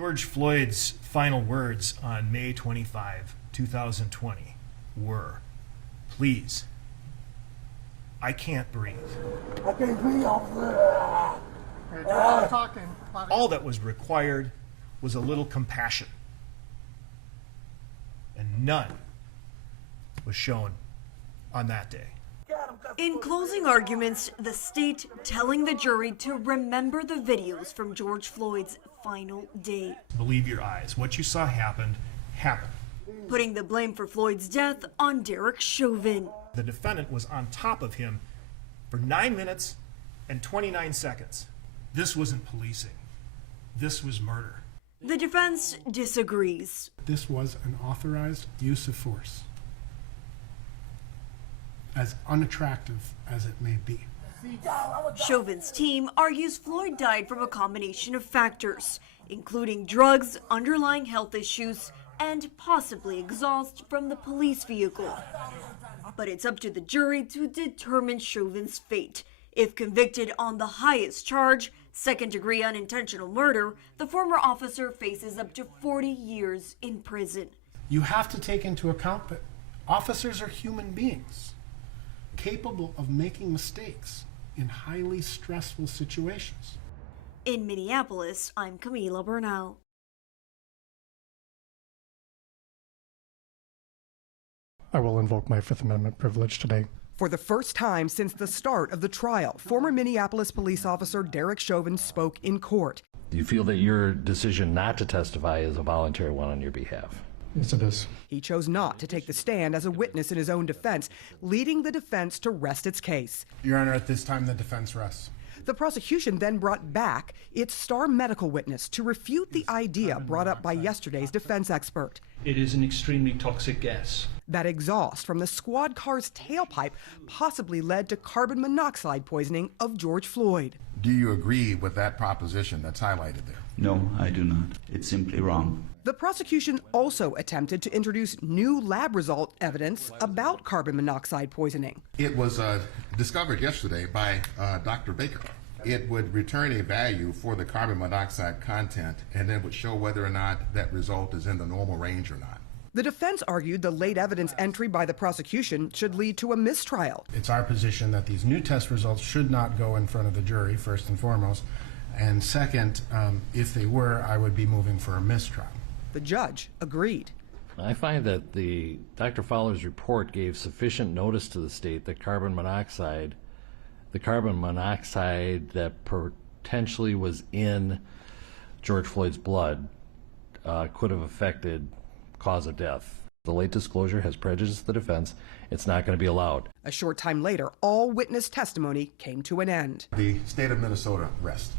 George Floyd's final words on May 25, 2020 were, "Please, I can't breathe." I can't breathe, officer. All that was required was a little compassion. And none was shown on that day. In closing arguments, the state telling the jury to remember the videos from George Floyd's final day. Believe your eyes. What you saw happened, happened. Putting the blame for Floyd's death on Derek Chauvin. The defendant was on top of him for 9 minutes and 29 seconds. This wasn't policing. This was murder. The defense disagrees. This was an authorized use of force, as unattractive as it may be. Chauvin's team argues Floyd died from a combination of factors, including drugs, underlying health issues, and possibly exhaust from the police vehicle. But it's up to the jury to determine Chauvin's fate. If convicted on the highest charge, second-degree unintentional murder, the former officer faces up to 40 years in prison. You have to take into account that officers are human beings, capable of making mistakes in highly stressful situations. In Minneapolis, I'm Camila Bernal. I will invoke my Fifth Amendment privilege today. For the first time since the start of the trial, former Minneapolis police officer Derek Chauvin spoke in court. Do you feel that your decision not to testify is a voluntary one on your behalf? Yes, it is. He chose not to take the stand as a witness in his own defense, leading the defense to rest its case. Your Honor, at this time, the defense rests. The prosecution then brought back its star medical witness to refute the idea brought up by yesterday's defense expert. It is an extremely toxic gas. That exhaust from the squad car's tailpipe possibly led to carbon monoxide poisoning of George Floyd. Do you agree with that proposition that's highlighted there? No, I do not. It's simply wrong. The prosecution also attempted to introduce new lab result evidence about carbon monoxide poisoning. It was discovered yesterday by Dr. Baker. It would return a value for the carbon monoxide content and then would show whether or not that result is in the normal range or not. The defense argued the late evidence entry by the prosecution should lead to a mistrial. It's our position that these new test results should not go in front of the jury, first and foremost. And second, if they were, I would be moving for a mistrial. The judge agreed. I find that Dr. Fowler's report gave sufficient notice to the state that the carbon monoxide that potentially was in George Floyd's blood could have affected cause of death. The late disclosure has prejudiced the defense. It's not going to be allowed. A short time later, all witness testimony came to an end. The state of Minnesota rests.